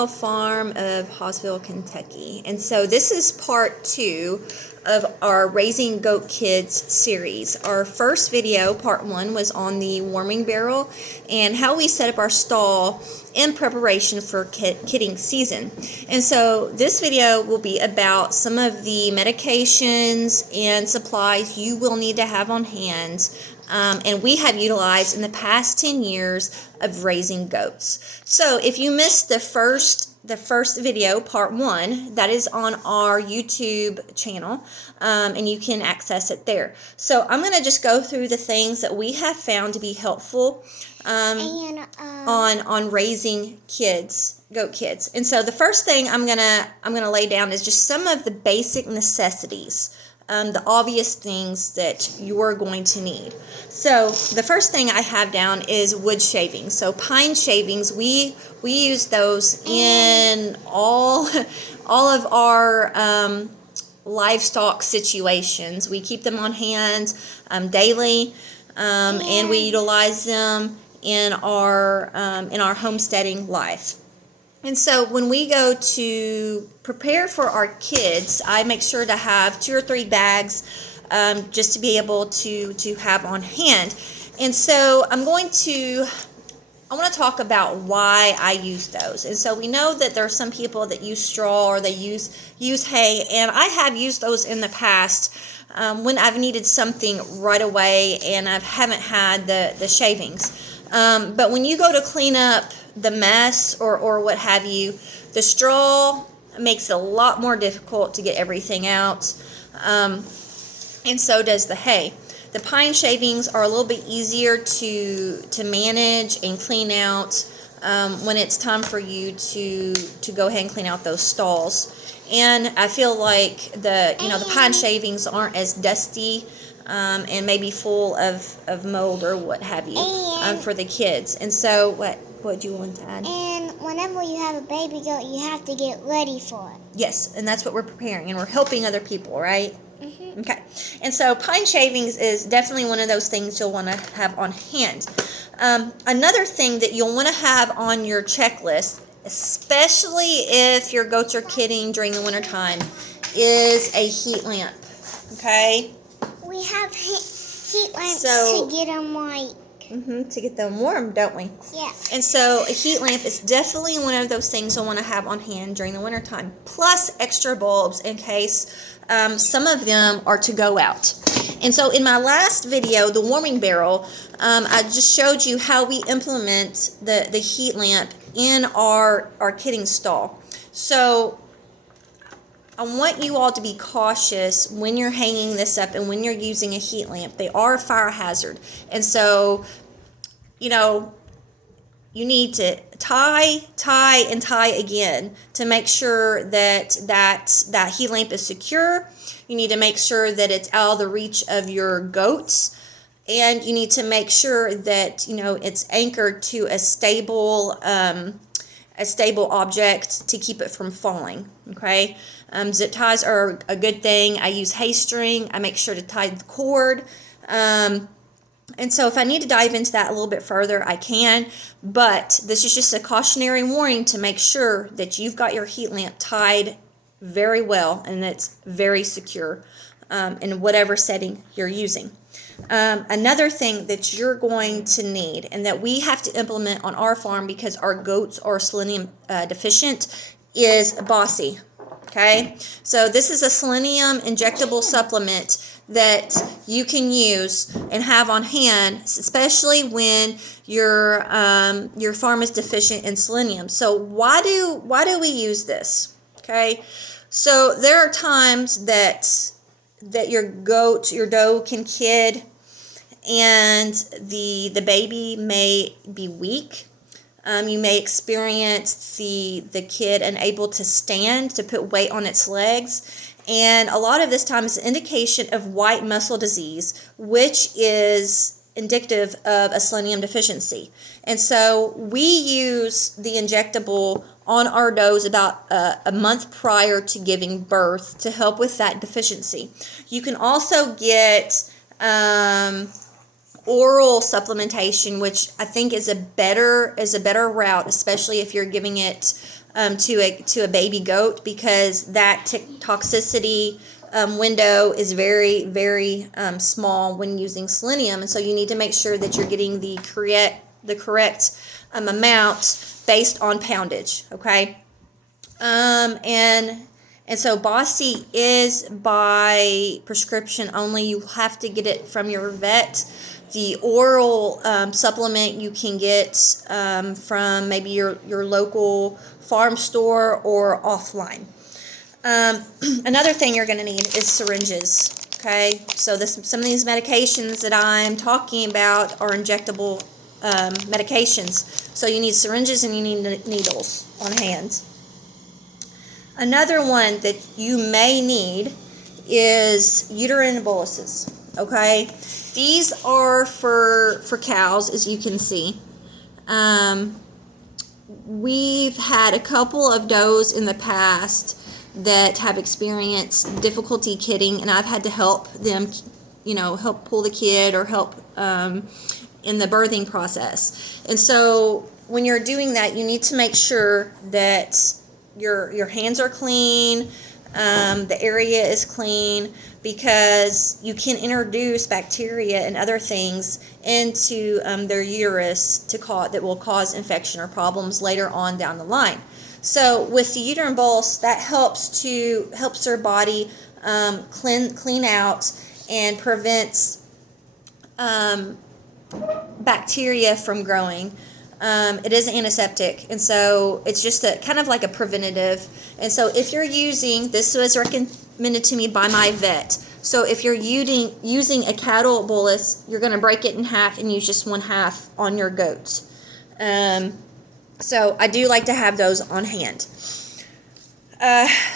Hill Farm of Hawesville, Kentucky. And so this is part 2 of our Raising Goat Kids series. Our first video, part 1, was on the warming barrel and how we set up our stall in preparation for kidding season. And so this video will be about some of the medications and supplies you will need to have on hand and we have utilized in the past 10 years of raising goats. So if you missed the first video, part 1, that is on our YouTube channel, and you can access it there. So I'm going to just go through the things that we have found to be helpful on raising goat kids. And so the first thing I'm gonna lay down is just some of the basic necessities. The obvious things that you're going to need. So the first thing I have down is wood shavings. So pine shavings, we use those in all of our livestock situations. We keep them on hand daily, and we utilize them in our homesteading life. And so when we go to prepare for our kids, I make sure to have 2 or 3 bags just to be able to have on hand. And so I want to talk about why I use those. And so we know that there are some people that use straw or they use hay, and I have used those in the past when I've needed something right away and I haven't had the shavings. But when you go to clean up the mess or what have you, the straw makes it a lot more difficult to get everything out, and so does the hay. The pine shavings are a little bit easier to manage and clean out when it's time for you to go ahead and clean out those stalls. And I feel like the pine shavings aren't as dusty and maybe full of mold or what have you for the kids. And so what do you want to add? And whenever you have a baby goat, you have to get ready for it. Yes, and that's what we're preparing, and we're helping other people, right? Mm-hmm. Okay. And so pine shavings is definitely one of those things you'll want to have on hand. Another thing that you'll want to have on your checklist, especially if your goats are kidding during the wintertime, is a heat lamp. Okay? We have heat lamps to get them to get them warm, don't we? Yeah. And so a heat lamp is definitely one of those things you'll want to have on hand during the wintertime, plus extra bulbs in case some of them are to go out. And so in my last video, the warming barrel, I just showed you how we implement the heat lamp in our kidding stall. So I want you all to be cautious when you're hanging this up and when you're using a heat lamp. They are a fire hazard. And so, you need to tie again to make sure that heat lamp is secure. You need to make sure that it's out of the reach of your goats. And you need to make sure that, it's anchored to a stable object to keep it from falling, okay? Zip ties are a good thing. I use hay string. I make sure to tie the cord. And so if I need to dive into that a little bit further, I can. But this is just a cautionary warning to make sure that you've got your heat lamp tied very well and it's very secure in whatever setting you're using. Another thing that you're going to need and that we have to implement on our farm because our goats are selenium deficient is Bossy. Okay, so this is a selenium injectable supplement that you can use and have on hand, especially when your farm is deficient in selenium. So why do we use this? Okay, so there are times that your doe can kid, and the baby may be weak. You may experience the kid unable to stand, to put weight on its legs. And a lot of this time is an indication of white muscle disease, which is indicative of a selenium deficiency. And so we use the injectable on our does about a month prior to giving birth to help with that deficiency. You can also get oral supplementation, which I think is a better route, especially if you're giving it to a baby goat, because that toxicity window is very, very small when using selenium, and so you need to make sure that you're getting the correct amount based on poundage. Okay, and so Bossy is by prescription only. You have to get it from your vet. The oral supplement you can get from maybe your local farm store or offline. Another thing you're going to need is syringes. Okay, so some of these medications that I'm talking about are injectable medications. So you need syringes and you need needles on hand. Another one that you may need is uterine boluses. Okay, these are for cows, as you can see. We've had a couple of does in the past that have experienced difficulty kidding, and I've had to help them, help pull the kid or help in the birthing process. And so when you're doing that, you need to make sure that your hands are clean, the area is clean, because you can introduce bacteria and other things into their uterus that will cause infection or problems later on down the line. So with the uterine bolus, that helps their body clean out and prevents bacteria from growing. It is an antiseptic, and so it's just kind of like a preventative. And so if you're this was recommended to me by my vet. So if you're using a cattle bolus, you're going to break it in half and use just one half on your goat. So I do like to have those on hand.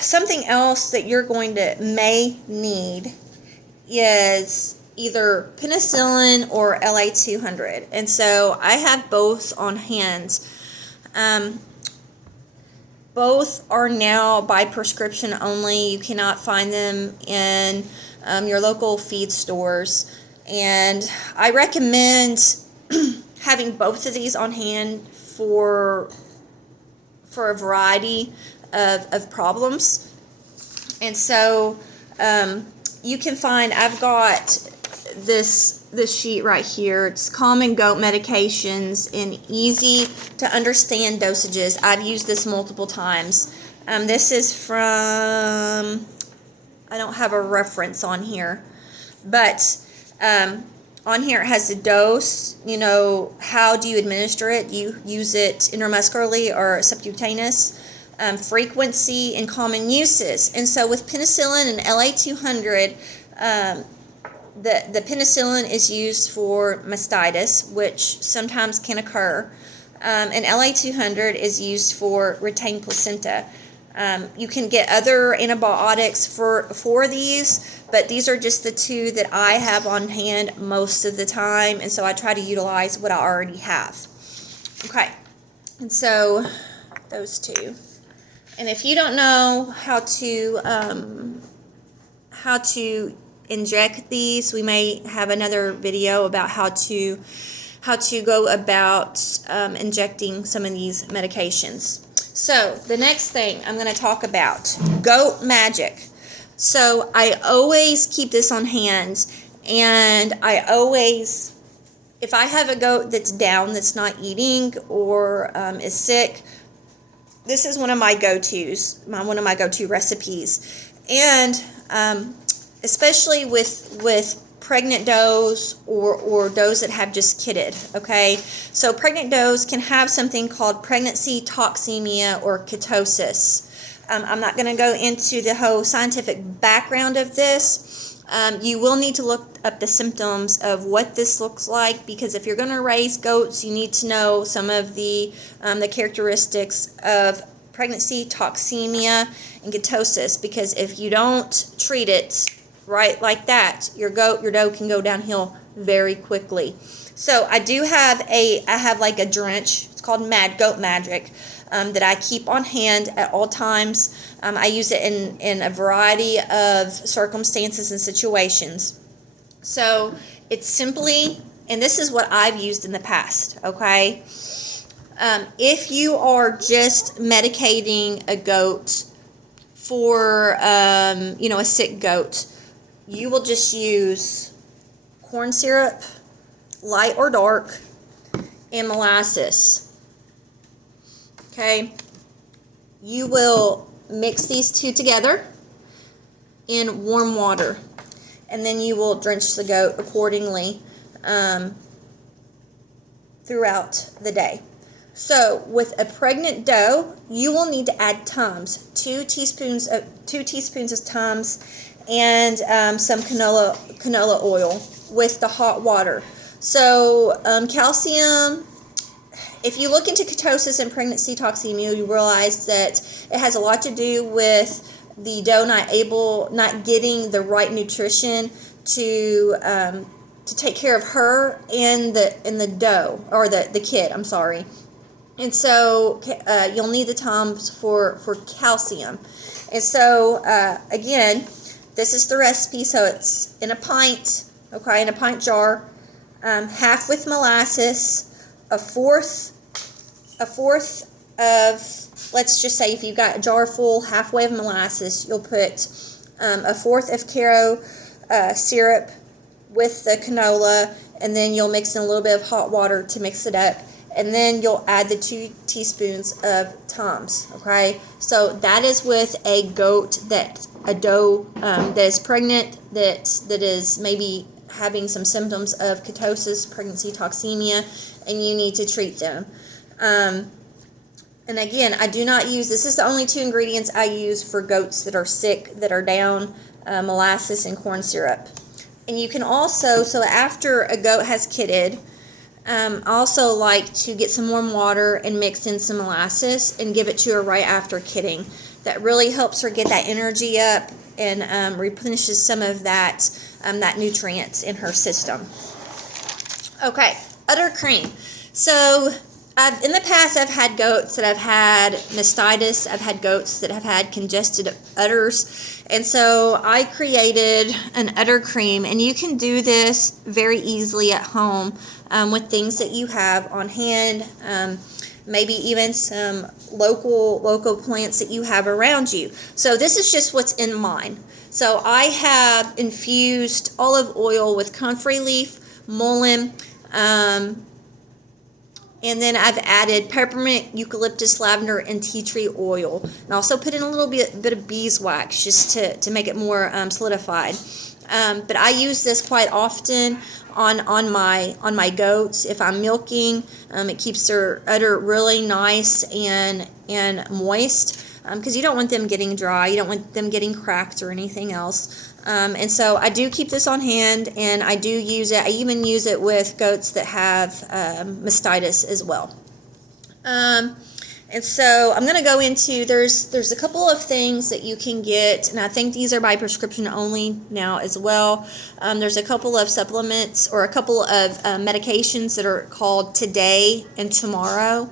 Something else that you're may need is either penicillin or LA200. And so I have both on hand. Both are now by prescription only. You cannot find them in your local feed stores. And I recommend having both of these on hand for a variety of problems. And so you can find, I've got this sheet right here. It's common goat medications in easy to understand dosages. I've used this multiple times. This is from, I don't have a reference on here, but on here it has the dose, how do you administer it? You use it intramuscularly or subcutaneous, frequency, and common uses. And so with penicillin and LA200, the penicillin is used for mastitis, which sometimes can occur, and LA200 is used for retained placenta. You can get other antibiotics for these, but these are just the two that I have on hand most of the time, and so I try to utilize what I already have. Okay, and so those two. And if you don't know how to inject these, we may have another video about how to go about injecting some of these medications. So the next thing I'm going to talk about, Goat Magic. So I always keep this on hand, and if I have a goat that's down, that's not eating or is sick, this is one of my go-tos, one of my go-to recipes. And especially with pregnant does or does that have just kidded, okay? So pregnant does can have something called pregnancy toxemia or ketosis. I'm not going to go into the whole scientific background of this. You will need to look up the symptoms of what this looks like, because if you're going to raise goats, you need to know some of the characteristics of pregnancy toxemia and ketosis, because if you don't treat it right like that, your doe can go downhill very quickly. So I have like a drench. It's called Goat Magic that I keep on hand at all times. I use it in a variety of circumstances and situations. So it's simply, and this is what I've used in the past, okay? If you are just medicating a goat for, a sick goat, you will just use corn syrup, light or dark, and molasses. Okay? You will mix these two together in warm water, and then you will drench the goat accordingly throughout the day. So with a pregnant doe, you will need to add Tums, 2 teaspoons of Tums, and some canola oil with the hot water. So calcium. If you look into ketosis and pregnancy toxemia, you realize that it has a lot to do with the doe not getting the right nutrition to take care of her and the doe, or the kid. I'm sorry. And so you'll need the Tums for calcium. And so again, this is the recipe. So it's in a pint, okay, in a pint jar, half with molasses, a fourth of, let's just say if you've got a jar full, halfway of molasses, you'll put a fourth of Karo syrup with the canola, and then you'll mix in a little bit of hot water to mix it up, and then you'll add the 2 teaspoons of Tums, okay? So that is with a doe that is pregnant, that is maybe having some symptoms of ketosis, pregnancy toxemia, and you need to treat them. And again, I do not use, this is the only 2 ingredients I use for goats that are sick, that are down, molasses and corn syrup. And you can also, so after a goat has kidded, also like to get some warm water and mix in some molasses and give it to her right after kidding. That really helps her get that energy up and replenishes some of that nutrients in her system. Okay, udder cream. So in the past, I've had goats that have had mastitis. I've had goats that have had congested udders. And so I created an udder cream, and you can do this very easily at home with things that you have on hand, maybe even some local plants that you have around you. So this is just what's in mine. So I have infused olive oil with comfrey leaf, mullein, and then I've added peppermint, eucalyptus, lavender, and tea tree oil. And also put in a little bit of beeswax just to make it more solidified. But I use this quite often on my goats. If I'm milking, it keeps their udder really nice and moist, because you don't want them getting dry. You don't want them getting cracked or anything else. And so I do keep this on hand, and I do use it. I even use it with goats that have mastitis as well. And so I'm going to go into, there's a couple of things that you can get, and I think these are by prescription only now as well. There's a couple of supplements, or a couple of medications that are called Today and Tomorrow.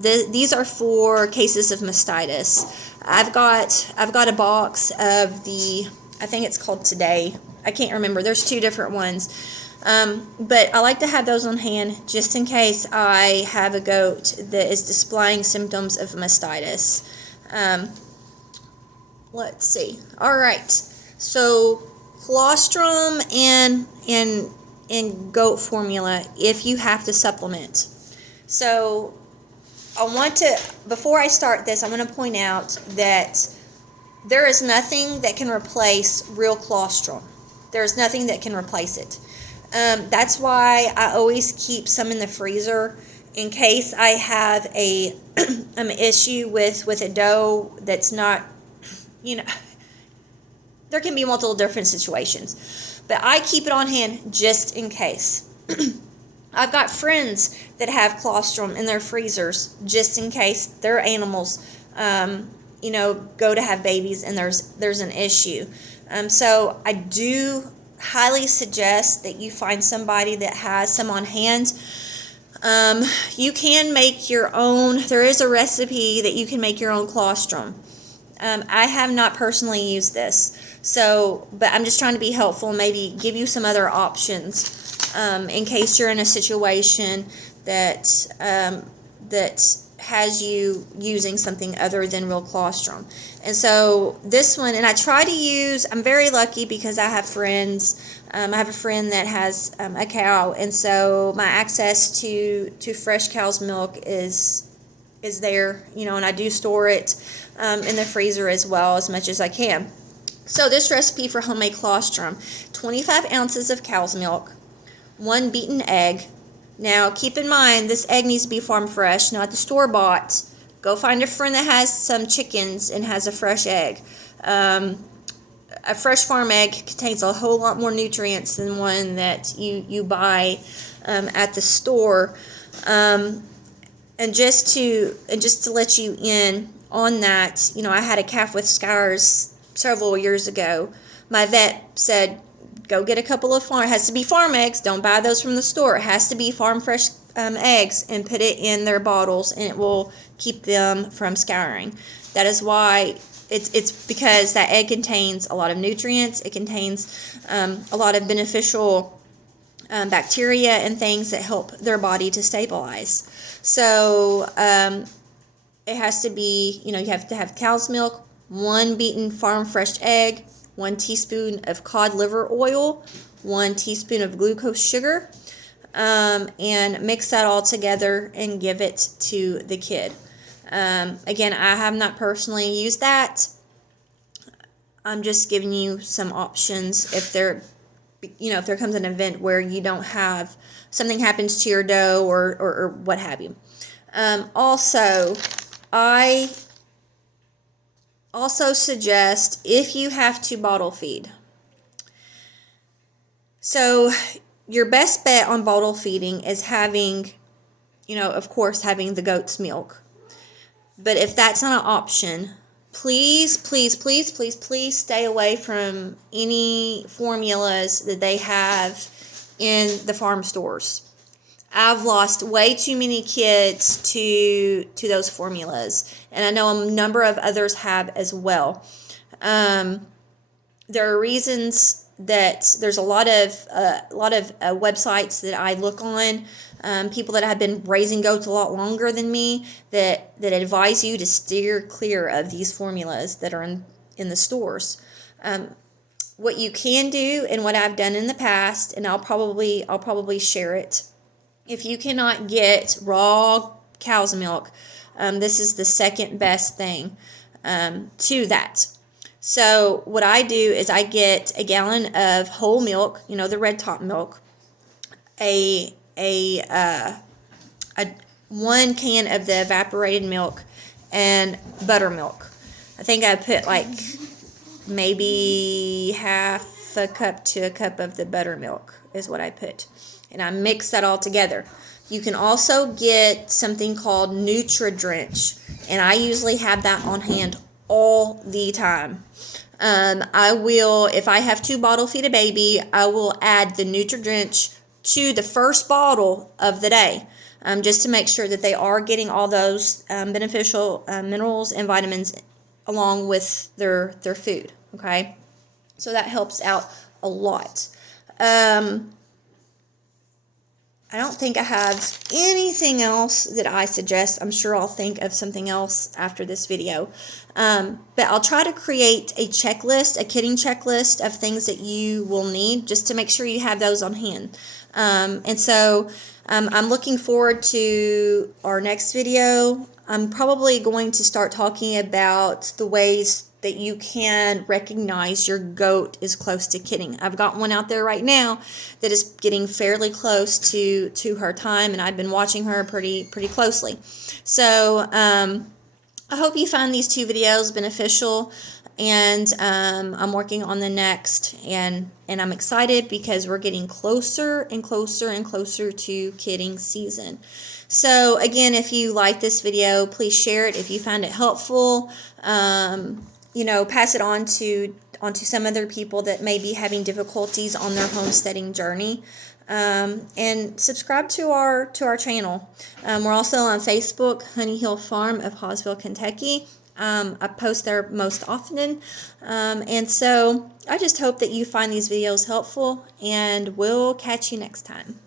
These are for cases of mastitis. I've got a box of I think it's called Today. I can't remember. There's 2 different ones. But I like to have those on hand just in case I have a goat that is displaying symptoms of mastitis. Let's see. All right. So colostrum and goat formula if you have to supplement. So before I start this, I want to point out that there is nothing that can replace real colostrum. There's nothing that can replace it. That's why I always keep some in the freezer in case I have an issue with a doe that's not, there can be multiple different situations. But I keep it on hand just in case. I've got friends that have colostrum in their freezers just in case their animals go to have babies and there's an issue. So I do highly suggest that you find somebody that has some on hand. You can make your own. There is a recipe that you can make your own colostrum. I have not personally used this, but I'm just trying to be helpful and maybe give you some other options in case you're in a situation that that has you using something other than real colostrum. And so this one, and I try to use, I'm very lucky because I have friends. I have a friend that has a cow, and so my access to fresh cow's milk is there, and I do store it in the freezer as well as much as I can. So this recipe for homemade colostrum: 25 ounces of cow's milk, 1 beaten egg. Now keep in mind, this egg needs to be farm fresh, not the store bought. Go find a friend that has some chickens and has a fresh egg. A fresh farm egg contains a whole lot more nutrients than one that you buy at the store. And just to let you in on that, I had a calf with scours several years ago. My vet said, go get a couple of farm. It has to be farm eggs. Don't buy those from the store. It has to be farm fresh eggs, and put it in their bottles, and it will keep them from scouring. That is why it's because that egg contains a lot of nutrients. It contains a lot of beneficial bacteria and things that help their body to stabilize. So it has to be, you have to have cow's milk, 1 beaten farm fresh egg, 1 teaspoon of cod liver oil, 1 teaspoon of glucose sugar, and mix that all together and give it to the kid. Again, I have not personally used that. I'm just giving you some options if there comes an event where you don't have, something happens to your doe or what have you. Also, I also suggest, if you have to bottle feed. So your best bet on bottle feeding is having, of course, having the goat's milk. But if that's not an option, please, please, please, please, please stay away from any formulas that they have in the farm stores. I've lost way too many kids to those formulas, and I know a number of others have as well. There are reasons that there's a lot of websites that I look on, people that have been raising goats a lot longer than me, that advise you to steer clear of these formulas that are in the stores. What you can do, and what I've done in the past, and I'll probably share it. If you cannot get raw cow's milk, this is the second best thing to that. So what I do is I get a gallon of whole milk, the red top milk, a 1 can of the evaporated milk, and buttermilk. I think I put maybe half a cup to a cup of the buttermilk is what I put. And I mix that all together. You can also get something called Nutri-Drench, and I usually have that on hand all the time. I will, if I have to bottle feed a baby, I will add the Nutri-Drench to the first bottle of the day, just to make sure that they are getting all those beneficial minerals and vitamins along with their food. Okay, so that helps out a lot. I don't think I have anything else that I suggest. I'm sure I'll think of something else after this video. But I'll try to create a checklist, a kidding checklist of things that you will need, just to make sure you have those on hand. And so I'm looking forward to our next video. I'm probably going to start talking about the ways that you can recognize your goat is close to kidding. I've got one out there right now that is getting fairly close to her time, and I've been watching her pretty closely. So I hope you find these 2 videos beneficial, and I'm working on the next, and I'm excited because we're getting closer and closer and closer to kidding season. So again, if you like this video, please share it. If you find it helpful, pass it on to some other people that may be having difficulties on their homesteading journey, and subscribe to our channel. We're also on Facebook, Honey Hill Farm of Hawesville, Kentucky. I post there most often, and so I just hope that you find these videos helpful, and we'll catch you next time.